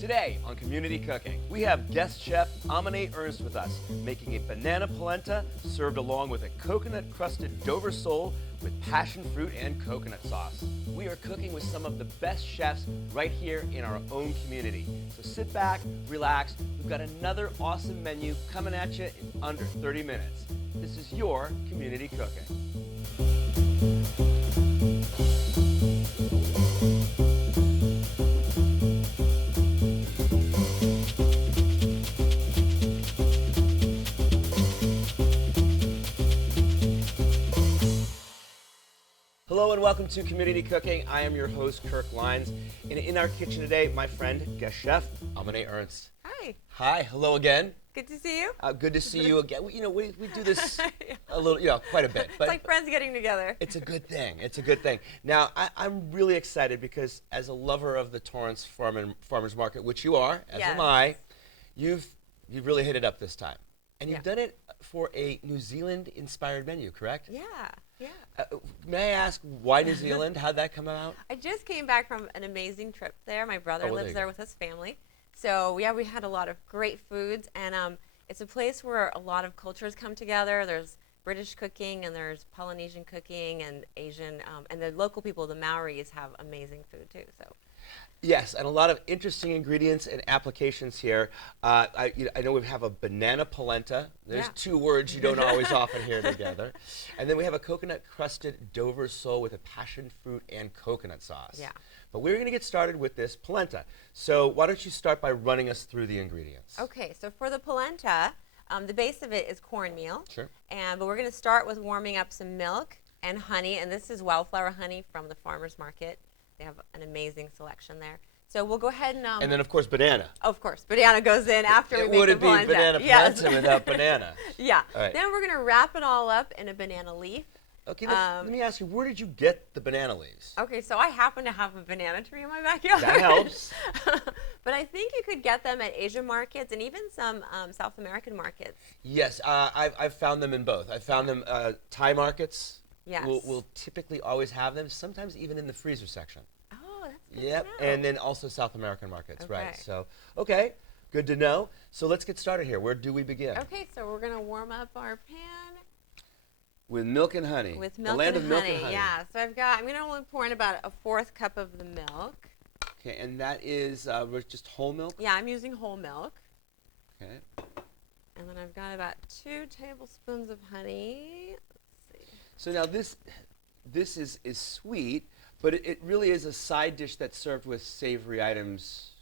Today on Community Cooking, we have guest chef Amine Ernst with us, making a banana polenta served along with a coconut-crusted Dover sole with passion fruit and coconut sauce. We are cooking with some of the best chefs right here in our own community. So sit back, relax. We've got another awesome menu coming at you in under 30 minutes. This is your Community Cooking. Hello and welcome to Community Cooking. I am your host, Kirk Leins. And in our kitchen today, my friend, guest chef, Amine Ernst. Hi. Hi, hello again. Good to see you. Good to see you again. We do this a little, quite a bit. But it's like friends getting together. It's a good thing. It's a good thing. Now, I'm really excited because as a lover of the Torrance Farmers Market, which you are, as am I, you've really hit it up this time. And you've done it for a New Zealand-inspired menu, correct? Yeah. May I ask why New Zealand? How'd that come about? I just came back from an amazing trip there. My brother lives there with his family. So, yeah, we had a lot of great foods. And it's a place where a lot of cultures come together. There's British cooking, and there's Polynesian cooking, and Asian. And the local people, the Maoris, have amazing food, too. So. Yes, and a lot of interesting ingredients and applications here. I know we have a banana polenta. There's two words you don't always often hear together. And then we have a coconut-crusted Dover sole with a passion fruit and coconut sauce. Yeah. But we're going to get started with this polenta. So why don't you start by running us through the ingredients? Okay, so for the polenta, the base of it is cornmeal. Sure. But we're going to start with warming up some milk and honey. And this is wildflower honey from the farmer's market. They have an amazing selection there. So we'll go ahead and... and then, of course, banana. Of course. Banana goes in after we make the polenta. Would it be banana polenta without banana? Yeah. All right. Then we're going to wrap it all up in a banana leaf. Okay, let me ask you, where did you get the banana leaves? Okay, so I happen to have a banana tree in my backyard. That helps. But I think you could get them at Asian markets and even some South American markets. Yes, I've found them in both. I've found them Thai markets. Yes. We'll typically always have them, sometimes even in the freezer section. Oh, that's good Yep, to know. And then also South American markets, Okay. right? So, okay, good to know. So let's get started here. Where do we begin? Okay, so we're going to warm up our pan. With milk and honey. With milk, the land and, of milk honey. and honey. Yeah, so I'm going to only pour in about a 1/4 cup of the milk. Okay, and that is just whole milk? Yeah, I'm using whole milk. Okay. And then I've got about 2 tablespoons of honey. Let's see. So now this is sweet, but it really is a side dish that's served with savory items.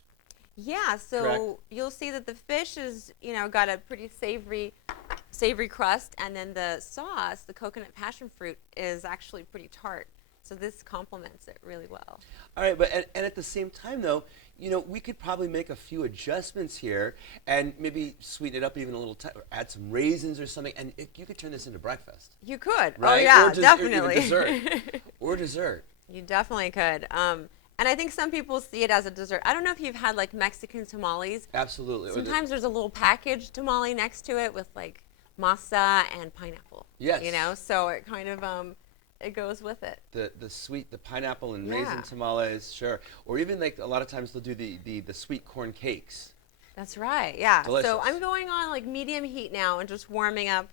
Yeah, so correct? You'll see that the fish is, got a pretty savory crust, and then the sauce, the coconut passion fruit, is actually pretty tart. So this complements it really well. All right, but and at the same time, though, we could probably make a few adjustments here and maybe sweeten it up even a little, or add some raisins or something, and you could turn this into breakfast. You could. Right? Oh, yeah, or definitely. Or dessert. Or dessert. You definitely could. And I think some people see it as a dessert. I don't know if you've had, like, Mexican tamales. Absolutely. Sometimes there's a little packaged tamale next to it with, like, masa and pineapple. Yes. So it kind of... it goes with it. The sweet, the pineapple and raisin tamales, sure. Or even like a lot of times they'll do the sweet corn cakes. That's right, yeah. Delicious. So I'm going on like medium heat now and just warming up,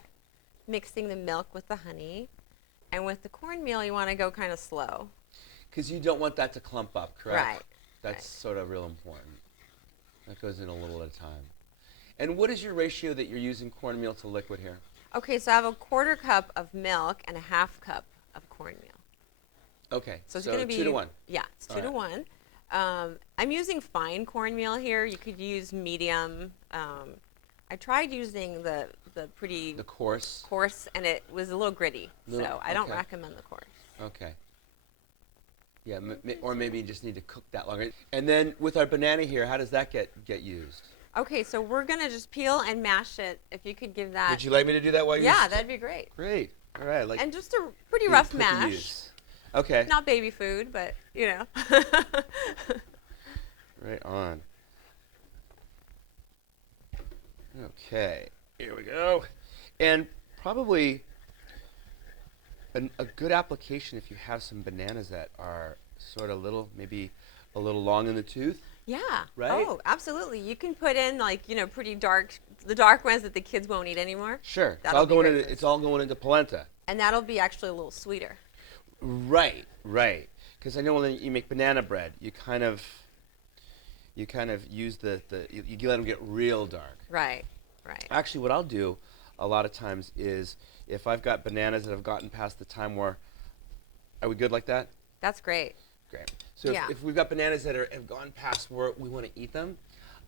mixing the milk with the honey. And with the cornmeal, you want to go kind of slow. Because you don't want that to clump up, correct? Right. That's sort of real important. That goes in a little at a time. And what is your ratio that you're using cornmeal to liquid here? Okay, so I have a 1/4 cup of milk and a 1/2 cup of cornmeal. Okay, so it's going to be 2 to 1. Yeah, it's 2 to 1. I'm using fine cornmeal here. You could use medium. I tried using the coarse, and it was a little gritty. So I don't recommend the coarse. Okay. Yeah, or maybe you just need to cook that longer. And then with our banana here, how does that get used? Okay, so we're going to just peel and mash it. If you could give that. Would you like me to do that while you? Yeah, that'd be great. Great. All right. And just a pretty rough mash. Use. Okay. Not baby food, but, Right on. Okay. Here we go. And probably a good application if you have some bananas that are sort of maybe a little long in the tooth. Yeah. Right? Oh, absolutely. You can put in like, pretty dark, the dark ones that the kids won't eat anymore. Sure. It's all going into polenta. And that'll be actually a little sweeter. Right, right. Because I know when you make banana bread, you kind of use you let them get real dark. Right, right. Actually, what I'll do a lot of times is if I've got bananas that have gotten past the time where, are we good like that? That's great. Great. So if we've got bananas that have gone past where we want to eat them,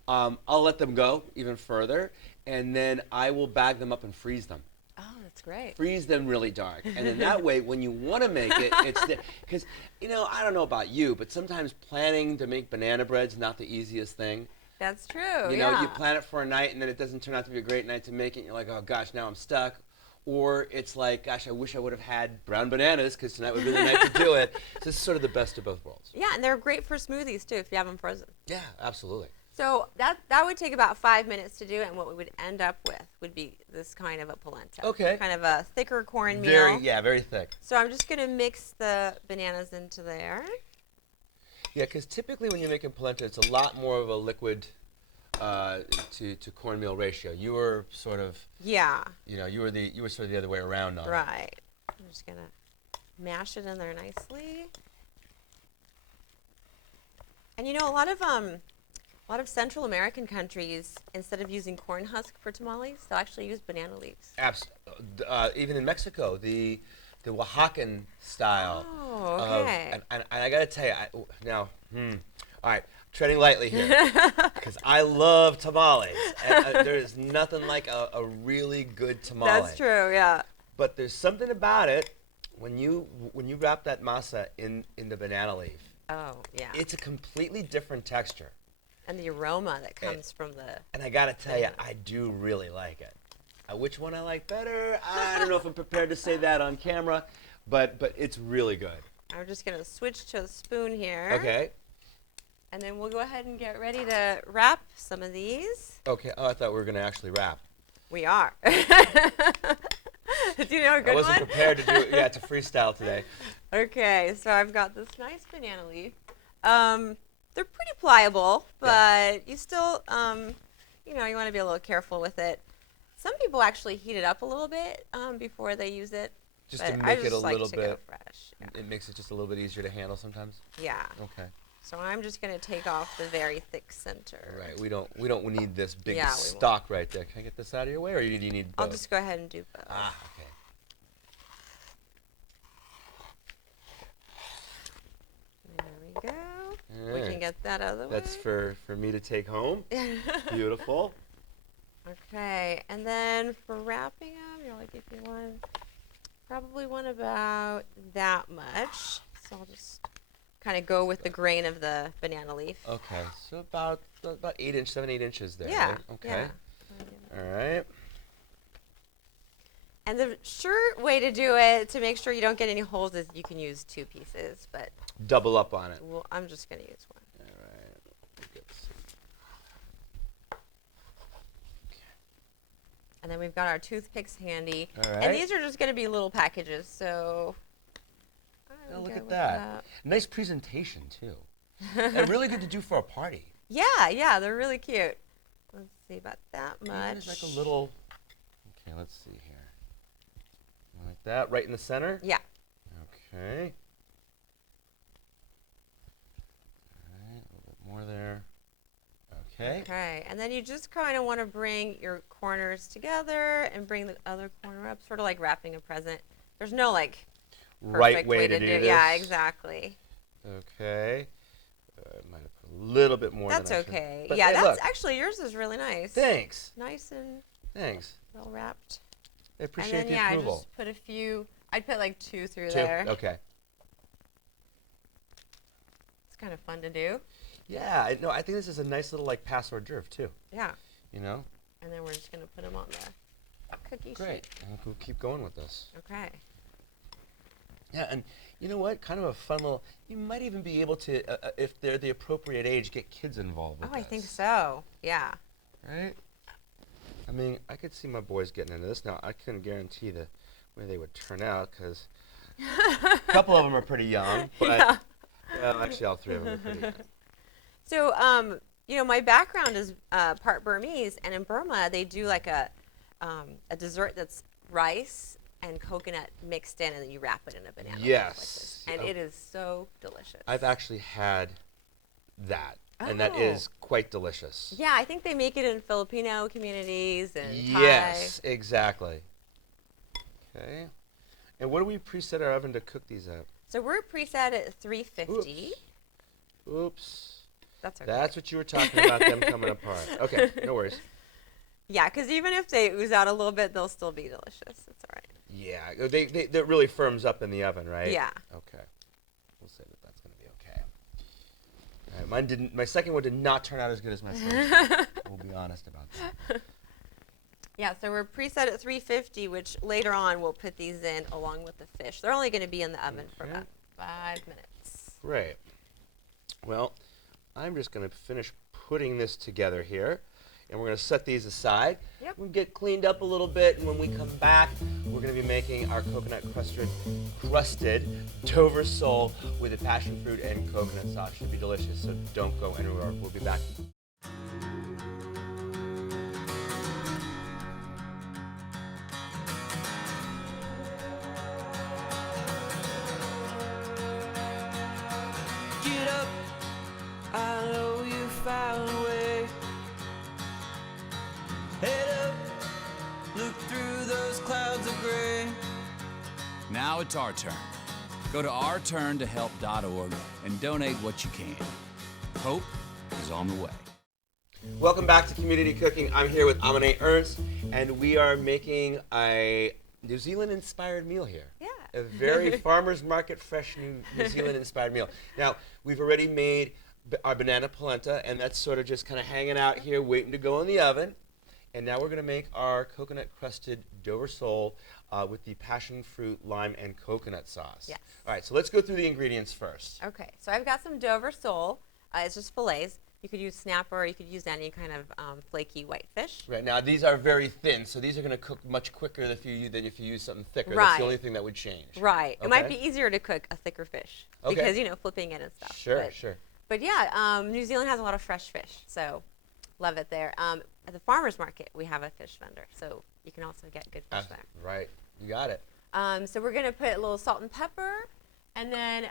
I'll let them go even further, and then I will bag them up and freeze them. Oh, that's great. Freeze them really dark, and then that way, when you want to make it, it's because I don't know about you, but sometimes planning to make banana bread's not the easiest thing. That's true. You plan it for a night, and then it doesn't turn out to be a great night to make it. And you're like, oh gosh, now I'm stuck. Or it's like, gosh, I wish I would have had brown bananas because tonight would be the night to do it. So this is sort of the best of both worlds. Yeah, and they're great for smoothies too if you have them frozen. Yeah, absolutely. So that would take about 5 minutes to do, and what we would end up with would be this kind of a polenta. Okay. Kind of a thicker cornmeal. Very thick. So I'm just going to mix the bananas into there. Yeah, because typically when you're making polenta, it's a lot more of a liquid to cornmeal ratio. You were sort of you were sort of the other way around on it. Right. I'm just going to mash it in there nicely. And a lot of Central American countries, instead of using corn husk for tamales, they'll actually use banana leaves. Even in Mexico, the Oaxacan style. Oh, okay. And I got to tell you, all right, treading lightly here, because I love tamales. And, there is nothing like a really good tamale. That's true, yeah. But there's something about it when you wrap that masa in the banana leaf. Oh, yeah. It's a completely different texture. And the aroma that comes from the... And I got to tell you, I do really like it. Which one I like better, I don't know if I'm prepared to say that on camera, but it's really good. I'm just going to switch to a spoon here. Okay. And then we'll go ahead and get ready to wrap some of these. Okay. Oh, I thought we were going to actually wrap. We are. Do you know a good one? I wasn't prepared to do it. Yeah, it's a freestyle today. Okay, so I've got this nice banana leaf. They're pretty pliable, but you still, you want to be a little careful with it. Some people actually heat it up a little bit before they use it. Just to make it a little bit. Go fresh. Yeah. It makes it just a little bit easier to handle sometimes. Yeah. Okay. So I'm just going to take off the very thick center. Right. We don't need this big stalk right there. Can I get this out of your way, or do you need both? I'll just go ahead and do both. Ah, okay. There we go. Right. We can get that out of the way. That's for me to take home. Beautiful. Okay, and then for wrapping them, you're like, if you want, probably want about that much. So I'll just kind of go with the grain of the banana leaf. Okay, so about 7, 8 inches there. Yeah. Right? Okay. Yeah. All right. And the sure way to do it, to make sure you don't get any holes, is you can use 2 pieces, but Double up on it. well, I'm just going to use 1. All right. Good. And then we've got our toothpicks handy. All right. And these are just going to be little packages, so... Oh, look at that. Nice presentation, too. And really good to do for a party. Yeah, they're really cute. Let's see, about that much. Yeah, there's like a little... Okay, let's see here. Like that, right in the center? Yeah. Okay. All right, a little bit more there. Okay. Okay, and then you just kind of want to bring your corners together and bring the other corner up, sort of like wrapping a present. There's no like right way to do this. Yeah, exactly. Okay. Might have put a little bit more. That's than okay. But yeah, hey, that's look. actually yours is really nice. Thanks. Nice and well wrapped. I appreciate and then, the approval. I just put a few. I'd put like 2 through 2? there. Okay. It's kind of fun to do. Yeah, I think this is a nice little like pass hors d'oeuvre too. Yeah. You know. And then we're just gonna put them on the cookie sheet. Great. And we'll keep going with this. Okay. Yeah, and you know what? Kind of a fun little. You might even be able to, if they're the appropriate age, get kids involved with Oh, I this. think so. Yeah. Right? I mean, I could see my boys getting into this. Now, I couldn't guarantee the way they would turn out because a couple of them are pretty young, but well, actually all 3 of them are pretty young. So, my background is part Burmese, and in Burma they do like a dessert that's rice and coconut mixed in, and then you wrap it in a banana. Yes. And it is so delicious. I've actually had that, and that is quite delicious. Yeah, I think they make it in Filipino communities and Thai. Yes, exactly. Okay. And what do we preset our oven to cook these at? So we're preset at 350. Oops. That's okay. That's what you were talking about, them coming apart. Okay, no worries. Yeah, because even if they ooze out a little bit, they'll still be delicious. It's all right. Yeah, that really firms up in the oven, right? Yeah. Okay. We'll say that that's going to be okay. All right, mine didn't. My second one did not turn out as good as my first. We'll be honest about that. Yeah, so we're preset at 350, which later on we'll put these in along with the fish. They're only going to be in the oven for about 5 minutes. Great. Well, I'm just going to finish putting this together here, and we're going to set these aside. Yep. We'll get cleaned up a little bit, and when we come back, we're going to be making our coconut crusted Dover sole with the passion fruit and coconut sauce. Should be delicious, so don't go anywhere. We'll be back. Get up, I know you found a way. Head up, look through those clouds of gray. Now it's our turn. Go to ourturntohelp.org and donate what you can. Hope is on the way. Welcome back to Community Cooking. I'm here with Amane Ernst, and we are making a New Zealand-inspired meal here. Yeah. A very farmer's market, fresh New Zealand-inspired meal. Now, we've already made our banana polenta, and that's sort of just kind of hanging out here, waiting to go in the oven. And now we're going to make our coconut-crusted Dover sole with the passion fruit, lime, and coconut sauce. Yes. All right, so let's go through the ingredients first. Okay, so I've got some Dover sole. It's just fillets. You could use snapper, or you could use any kind of flaky white fish. Right, now these are very thin, so these are going to cook much quicker than if you use something thicker. Right. That's the only thing that would change. Right. Okay. It might be easier to cook a thicker fish because, flipping it and stuff. Sure, sure. But yeah, New Zealand has a lot of fresh fish, so love it there. At the farmer's market, we have a fish vendor, so you can also get good fish there. Right, you got it. So we're going to put a little salt and pepper, and then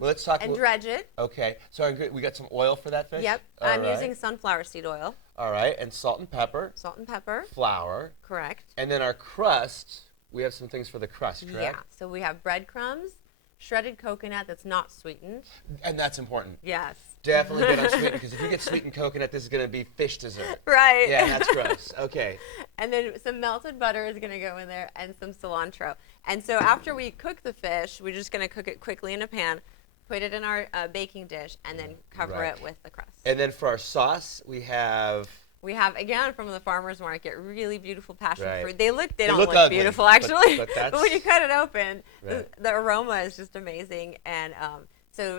let's talk and dredge it. Okay, so we got some oil for that fish? Yep, I'm using sunflower seed oil. All right, and salt and pepper. Salt and pepper. Flour. Correct. And then our crust, we have some things for the crust, correct? Yeah, so we have breadcrumbs, shredded coconut that's not sweetened. And that's important. Yes. Definitely get unsweetened, because if you get sweetened coconut, this is going to be fish dessert. Right. Yeah, that's gross. Okay. And then some melted butter is going to go in there, and some cilantro. And so after we cook the fish, we're just going to cook it quickly in a pan, put it in our baking dish, and then cover it with the crust. And then for our sauce, we have, again, from the farmer's market, really beautiful passion fruit. They don't look ugly, beautiful, actually. but when you cut it open, the aroma is just amazing. And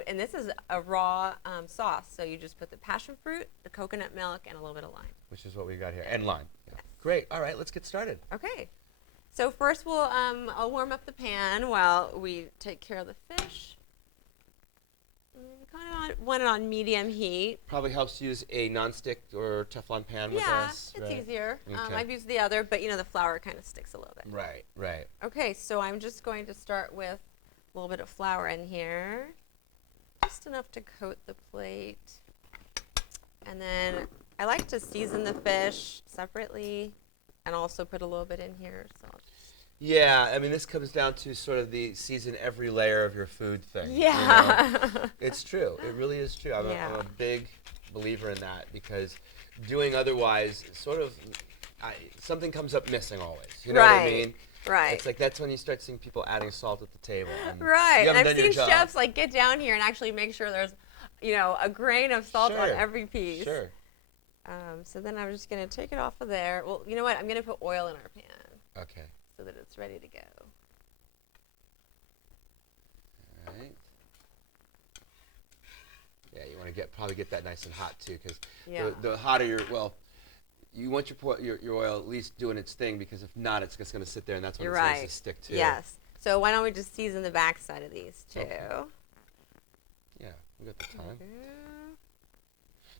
and this is a raw sauce. So you just put the passion fruit, the coconut milk, and a little bit of lime. which is what we got here, and lime. Yeah. Yes. Great. All right, let's get started. Okay. So first I'll warm up the pan while we take care of the fish. Kind of want it on medium heat. Probably helps to use a nonstick or Teflon pan with us. Yeah, it's easier. Okay. I've used the other, but the flour kind of sticks a little bit. Right, right. Okay, so I'm just going to start with a little bit of flour in here. Just enough to coat the plate. And then I like to season the fish separately and also put a little bit in here. So Yeah, I mean, this comes down to sort of the season every layer of your food thing. yeah. It's true. It really is true. I'm a big believer in that, because doing otherwise, sort of, something comes up missing always. You know what I mean? Right. It's like that's when you start seeing people adding salt at the table. Right. You And haven't I've done your seen job. chefs get down here and actually make sure there's, a grain of salt on Sure. every piece. Sure. So then I'm just going to take it off of there. Well, you know what? I'm going to put oil in our pan Okay. so that it's ready to go. All right. Yeah, you want to probably get that nice and hot too, because the hotter you want your oil at least doing its thing, because if not, it's just going to sit there, and that's when You're it's right. going to stick to. Yes. So why don't we just season the back side of these too? Okay. Yeah, we got the time.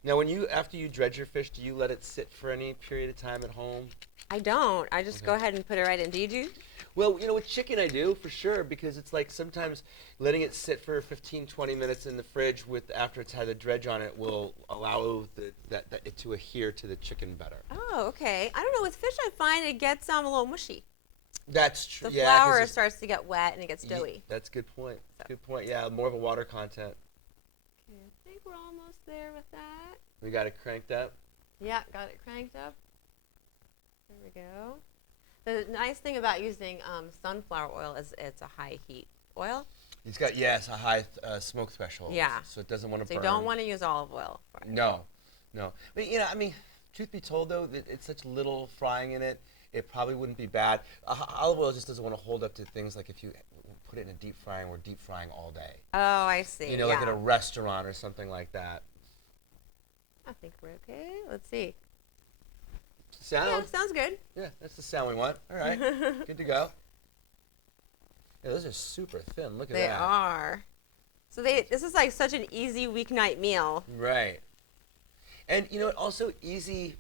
Now, after you dredge your fish, do you let it sit for any period of time at home? I don't. I just go ahead and put it right in. Do you? Well, with chicken I do, for sure, because it's like sometimes letting it sit for 15, 20 minutes in the fridge after it's had the dredge on it will allow it to adhere to the chicken better. Oh, okay. I don't know. With fish, I find it gets a little mushy. That's true. The flour starts to get wet and it gets doughy. That's a good point. So. Good point. Yeah, more of a water content. Okay, I think we're almost there with that. We got it cranked up? Yeah, got it cranked up. There we go. The nice thing about using sunflower oil is it's a high heat oil. It's got, yes, a high smoke threshold. Yeah. So it doesn't want to burn. So you don't want to use olive oil for it. No. But, truth be told, though, it's such little frying in it, it probably wouldn't be bad. Olive oil just doesn't want to hold up to things like if you put it in a deep frying, we're deep frying all day. Oh, I see. Like at a restaurant or something like that. I think we're okay. Let's see. Sound? Yeah, sounds good. Yeah, that's the sound we want. All right, good to go. Yeah, those are super thin. Look at that. They are. So this is like such an easy weeknight meal. Right. And also easy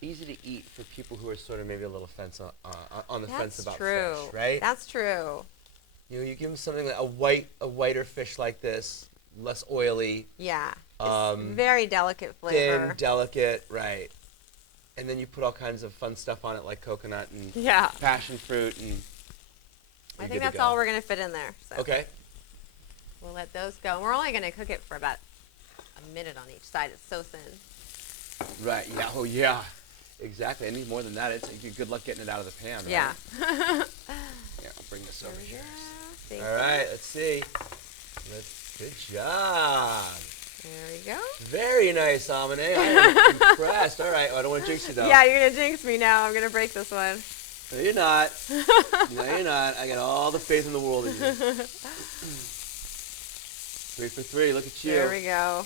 to eat for people who are sort of maybe a little on the fence about fish, right? That's true. You give them something like a whiter fish like this, less oily. Yeah. It's very delicate flavor. Thin, delicate, right. And then you put all kinds of fun stuff on it like coconut and passion fruit and I think that's all we're going to fit in there. So. Okay. We'll let those go. We're only going to cook it for about a minute on each side. It's so thin. Right. Yeah. Oh, yeah. Exactly. Any more than that, it's good luck getting it out of the pan, right? Yeah. Yeah, I'll bring this over here. All right. Let's see. Good job. There we go. Very nice, Amine. I am impressed. All right. I don't want to jinx you, though. Yeah, you're going to jinx me now. I'm going to break this one. No, you're not. No, you're not. I got all the faith in the world in you. 3 for 3. Look at you. There we go.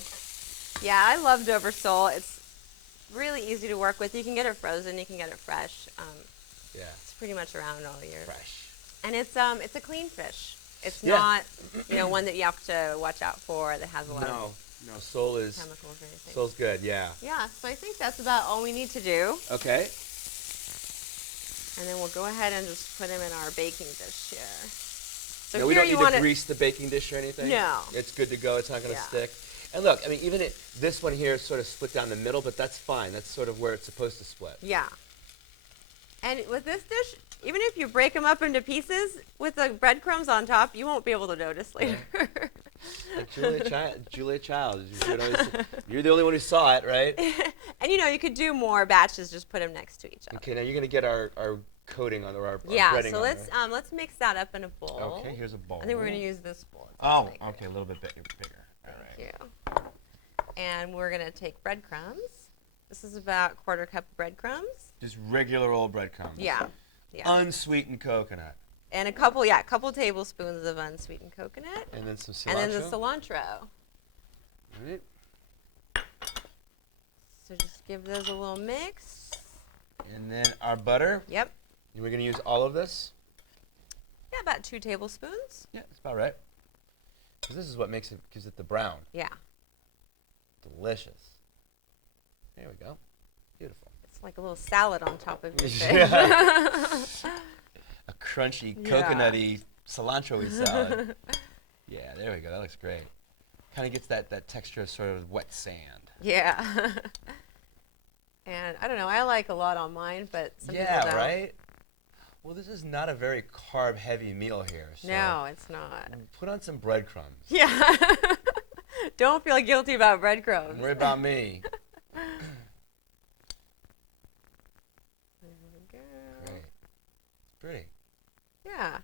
Yeah, I love Dover sole. It's really easy to work with. You can get it frozen. You can get it fresh. Yeah. It's pretty much around all year. Fresh. And it's a clean fish. It's not one that you have to watch out for that has a lot of sole is chemicals or anything. Sole's good. Yeah. Yeah. So I think that's about all we need to do. Okay. And then we'll go ahead and just put them in our baking dish here. So no, we don't need to grease the baking dish or anything? No. It's good to go. It's not going to stick. And look, even this one here is sort of split down the middle, but that's fine. That's sort of where it's supposed to split. Yeah. And with this dish, even if you break them up into pieces with the breadcrumbs on top, you won't be able to notice later. Like Julia Child. You're the only one who saw it, right? And you could do more batches, just put them next to each other. Okay, now you're going to get our coating on our breading. So let's mix that up in a bowl. Okay, here's a bowl. I think we're going to use this bowl. Okay, a little bit bigger. All right. Thank you. And we're going to take breadcrumbs. This is about 1/4 cup of breadcrumbs. Just regular old breadcrumbs. Yeah. Unsweetened coconut. And a couple tablespoons of unsweetened coconut. And then some cilantro. And then the cilantro. All right. So just give those a little mix. And then our butter. Yep. And we're going to use all of this? Yeah, about 2 tablespoons. Yeah, that's about right. Because this is what gives it the brown. Yeah. Delicious. There we go. Beautiful. It's like a little salad on top of your fish. A crunchy, coconutty, cilantro-y salad. Yeah, there we go. That looks great. Kind of gets that texture of sort of wet sand. Yeah. And I don't know, I like a lot on mine, but some people don't. Right? Well, this is not a very carb-heavy meal here. So no, it's not. Put on some breadcrumbs. Yeah. Don't feel guilty about breadcrumbs. Don't worry about me. There we go. Great. It's pretty. Yeah.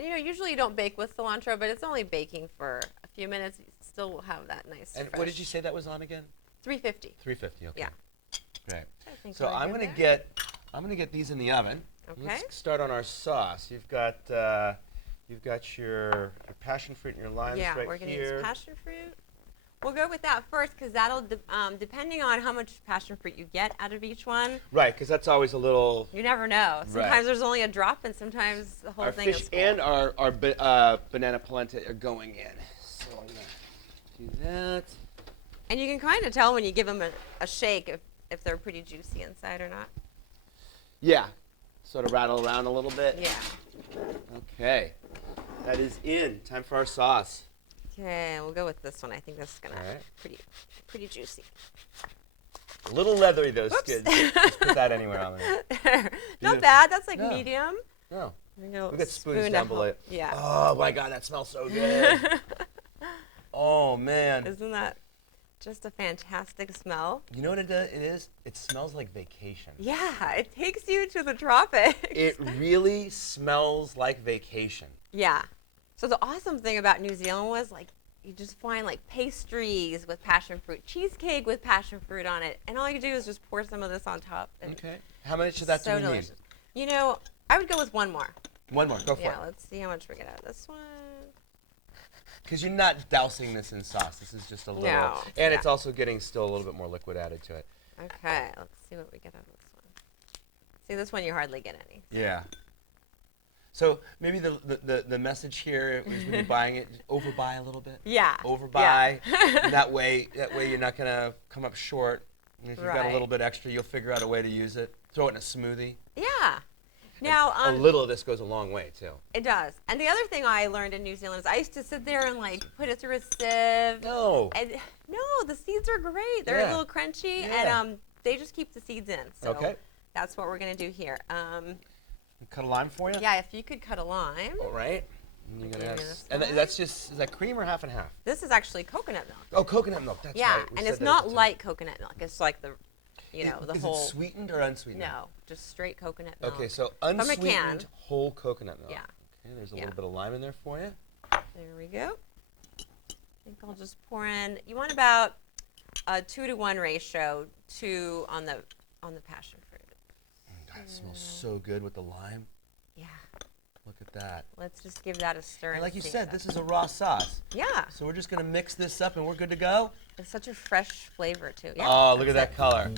And usually you don't bake with cilantro, but it's only baking for a few minutes. You still will have that nice And fresh. what did you say that was on again? 350. 350, okay. Yeah. Great. So I'm going to get these in the oven. Okay. Let's start on our sauce. You've got your passion fruit and your limes right here. Yeah, we're going to use passion fruit. We'll go with that first because that'll, depending on how much passion fruit you get out of each one. Right, because that's always a little... You never know. Sometimes there's only a drop and sometimes the whole thing is full. Our fish and our banana polenta are going in. So I'm going to do that. And you can kind of tell when you give them a shake if they're pretty juicy inside or not. Yeah. Sort of rattle around a little bit. Yeah. Okay. That is in. Time for our sauce. Okay, we'll go with this one. I think this is gonna All pretty juicy. A little leathery though, skids. Just put that anywhere on there. Not bad. That's like No. medium. No. We got spoons down below. Yeah. Oh my God, that smells so good. Oh man. Isn't that just a fantastic smell? You know what it is? It smells like vacation. Yeah, it takes you to the tropics. It really smells like vacation. Yeah. So the awesome thing about New Zealand was like you just find like pastries with passion fruit, cheesecake with passion fruit on it, and all you do is just pour some of this on top. Okay. How much of that do we delicious. need? You know, I would go with one more. One more. Go for it. Yeah, let's see how much we get out of this one. Because you're not dousing this in sauce. This is just a little. No. And it's also getting still a little bit more liquid added to it. Okay, let's see what we get out of this one. See, this one you hardly get any. Yeah. So maybe the message here is when you're buying it, overbuy a little bit. Yeah. Overbuy. Yeah. And that way you're not gonna come up short. And if you've got a Right. little bit extra, you'll figure out a way to use it. Throw it in a smoothie. Yeah. Now, a little of this goes a long way too. it does. And the other thing I learned in New Zealand is I used to sit there and like put it through a sieve. No. And no, the seeds are great. They're Yeah. a little crunchy, Yeah. and they just keep the seeds in. So Okay. that's what we're gonna do here. Cut a lime for you. Yeah, if you could cut a lime. All right. And you're gonna Give have, me this and side. that's just, is that cream or half and half? This is actually coconut milk. Oh, coconut milk. That's Yeah, right. We and said it's that not at the time. light coconut milk. It's like the, the Is whole. it sweetened or unsweetened? No, just straight coconut milk. Okay, so From a unsweetened can. whole coconut milk. Yeah. Okay, there's a Yeah. little bit of lime in there for you. There we go. I think I'll just pour in. You want about a 2-to-1 ratio, 2 on the passion fruit. God, it smells so good with the lime. Yeah. Look at that. Let's just give that a stir. And like you see said, if this is a raw sauce. Yeah. So we're just gonna mix this up and we're good to go. It's such a fresh flavor too. Yeah. Oh, look at that's that color.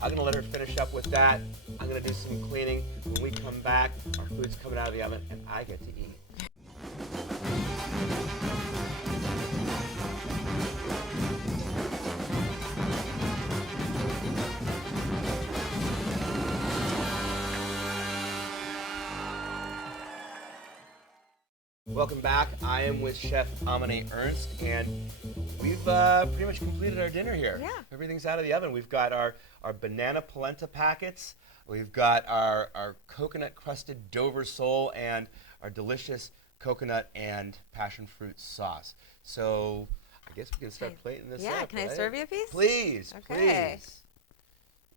I'm gonna let her finish up with that. I'm gonna do some cleaning. When we come back, our food's coming out of the oven and I get to eat. Welcome back. I am with Chef Amine Ernst, and we've pretty much completed our dinner here. Yeah. Everything's out of the oven. We've got our banana polenta packets. We've got our coconut crusted Dover sole and our delicious coconut and passion fruit sauce. So I guess we can start plating this Yeah, up. can I right? serve you a piece? Please, Okay. please.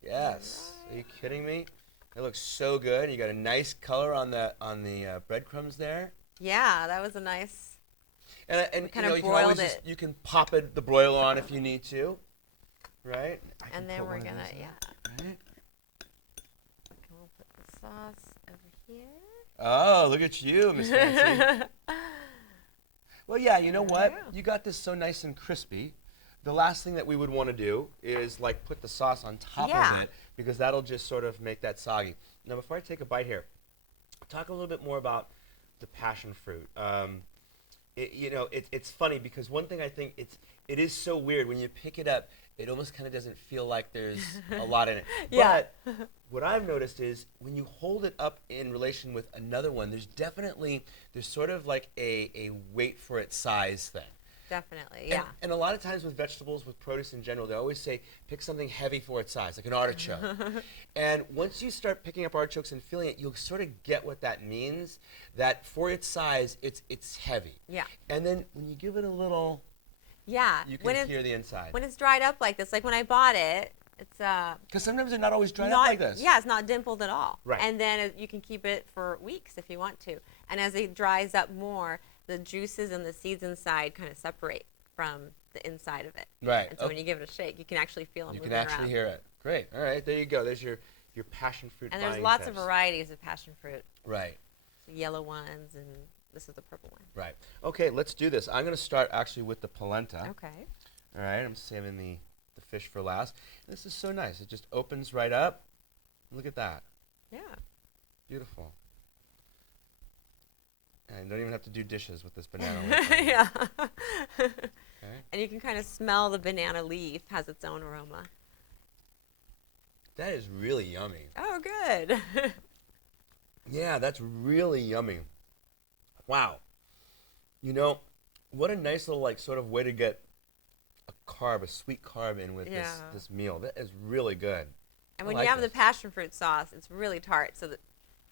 Yes. Are you kidding me? It looks so good. You got a nice color on the breadcrumbs there. Yeah, that was a nice. And kind you of can always broiled just, it. you can pop the broiler on if you need to, right? I can And then put we're one of gonna, these in, yeah. right? And we'll put the sauce over here. Oh, look at you, Miss Fancy. Well, yeah, you know what? There we go. You got this so nice and crispy. The last thing that we would want to do is like put the sauce on top Yeah. of it because that'll just sort of make that soggy. Now, before I take a bite here, talk a little bit more about the passion fruit. It's funny because one thing I think it is so weird when you pick it up, it almost kind of doesn't feel like there's a lot in it. Yeah. But what I've noticed is when you hold it up in relation with another one, there's sort of like a wait for its size thing. Definitely, yeah. And a lot of times with vegetables, with produce in general, they always say pick something heavy for its size, like an artichoke. And once you start picking up artichokes and feeling it, you'll sort of get what that means, that for its size, it's heavy. Yeah. And then when you give it a little, Yeah. you can hear the inside. When it's dried up like this, like when I bought it, it's Because sometimes they're not always dried not, up like this. Yeah, it's not dimpled at all. Right. And then you can keep it for weeks if you want to. And as it dries up more, the juices and the seeds inside kind of separate from the inside of it. Right. And so when you give it a shake, you can actually feel them You moving can actually around. hear it. Great. All right, there you go. There's your passion fruit. And there's buying lots of tips. varieties of passion fruit. Right. The yellow ones, and this is the purple one. Right. Okay, let's do this. I'm going to start actually with the polenta. Okay. All right, I'm saving the fish for last. This is so nice. It just opens right up. Look at that. Yeah. Beautiful. And you don't even have to do dishes with this banana leaf. Yeah. Okay. And you can kind of smell the banana leaf has its own aroma. That is really yummy. Oh, good. Yeah, that's really yummy. Wow. You know, what a nice little like sort of way to get a sweet carb in with this meal. That is really good. And when you have the passion fruit sauce, it's really tart. So that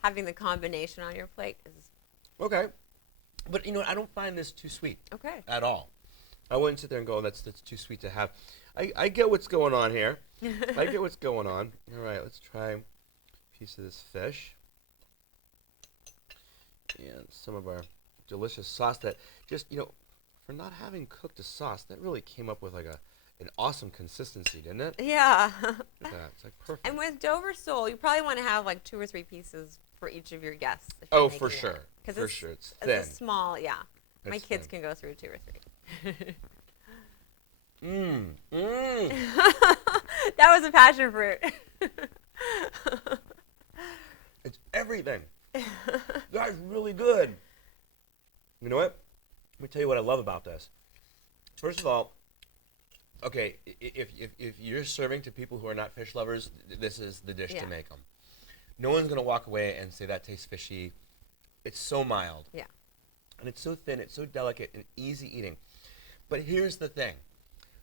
having the combination on your plate is okay. But you know, I don't find this too sweet. Okay. At all. I wouldn't sit there and go, that's too sweet to have. I get what's going on here. I get what's going on. All right, let's try a piece of this fish. And some of our delicious sauce that just, you know, for not having cooked a sauce, that really came up with like an awesome consistency, didn't it? Yeah. Look at that. It's like perfect. And with Dover sole, you probably want to have like 2 or 3 pieces for each of your guests. Oh, for sure. For sure. It's thin. It's a small, yeah. My kids can go through 2 or 3. That was a passion fruit. It's everything. That's really good. You know what? Let me tell you what I love about this. First of all, okay, if you're serving to people who are not fish lovers, this is the dish to make them. No one's going to walk away and say that tastes fishy. It's so mild. Yeah. And it's so thin, it's so delicate and easy eating. But here's the thing.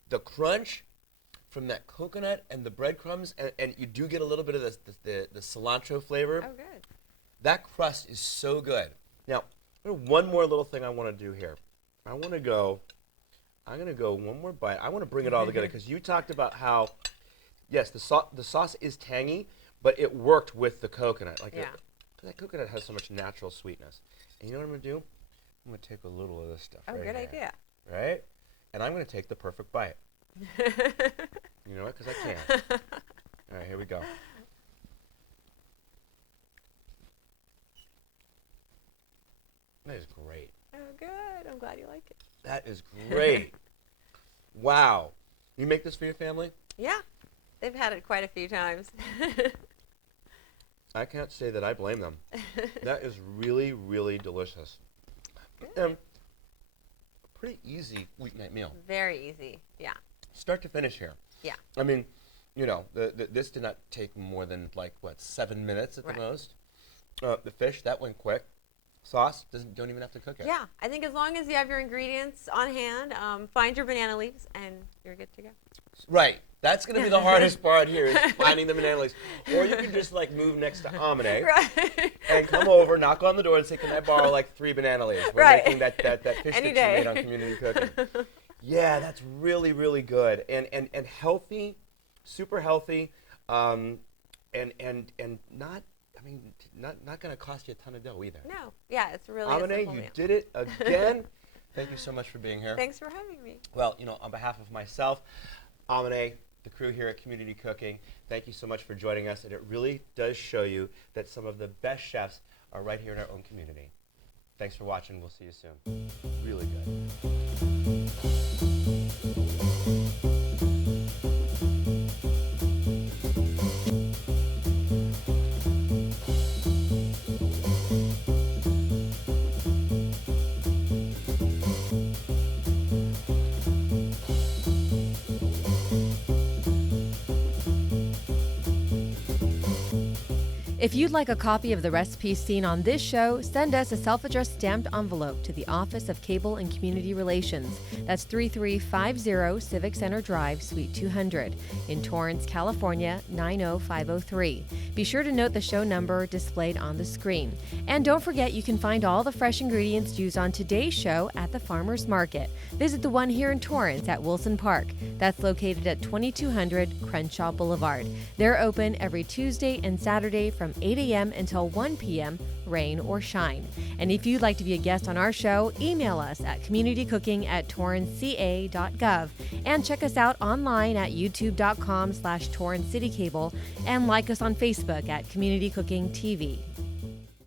The crunch from that coconut and the breadcrumbs, and you do get a little bit of the cilantro flavor. Oh, good. That crust is so good. Now, one more little thing I want to do here. I'm going to go one more bite. I want to bring it all together because you talked about how, yes, the sauce is tangy, but it worked with the coconut. Like that coconut has so much natural sweetness. And you know what I'm going to do? I'm going to take a little of this stuff right good here, idea. right? And I'm going to take the perfect bite. You know what? Because I can. All right, here we go. That is great. Oh, good. I'm glad you like it. That is great. Wow. You make this for your family? Yeah. They've had it quite a few times. I can't say that I blame them. That is really, really delicious. And a pretty easy weeknight meal. Very easy. Yeah. Start to finish here. Yeah. I mean, you know, this did not take more than, like, what, 7 minutes at the most? The fish, that went quick. Sauce, don't even have to cook it. Yeah, I think as long as you have your ingredients on hand, find your banana leaves, and you're good to go. Right. That's going to be the hardest part here is finding the banana leaves. Or you can just, like, move next to Amine and come over, knock on the door, and say, can I borrow, like, 3 banana leaves? We're making that fish that you made on Community Cooking. Yeah, that's really, really good. And healthy, super healthy, and not... I mean, not going to cost you a ton of dough either. No. Yeah, it's really Amine, you did it again. Thank you so much for being here. Thanks for having me. Well, you know, on behalf of myself, Amine, the crew here at Community Cooking, thank you so much for joining us. And it really does show you that some of the best chefs are right here in our own community. Thanks for watching. We'll see you soon. Really good. If you'd like a copy of the recipes seen on this show, send us a self-addressed stamped envelope to the Office of Cable and Community Relations. That's 3350 Civic Center Drive, Suite 200 in Torrance, California, 90503. Be sure to note the show number displayed on the screen. And don't forget you can find all the fresh ingredients used on today's show at the Farmers Market. Visit the one here in Torrance at Wilson Park. That's located at 2200 Crenshaw Boulevard. They're open every Tuesday and Saturday from 8 a.m. until 1 p.m., rain or shine. And if you'd like to be a guest on our show, email us at communitycooking@torranceca.gov and check us out online at youtube.com/TorranceCitiCABLE and like us on Facebook at Community Cooking TV.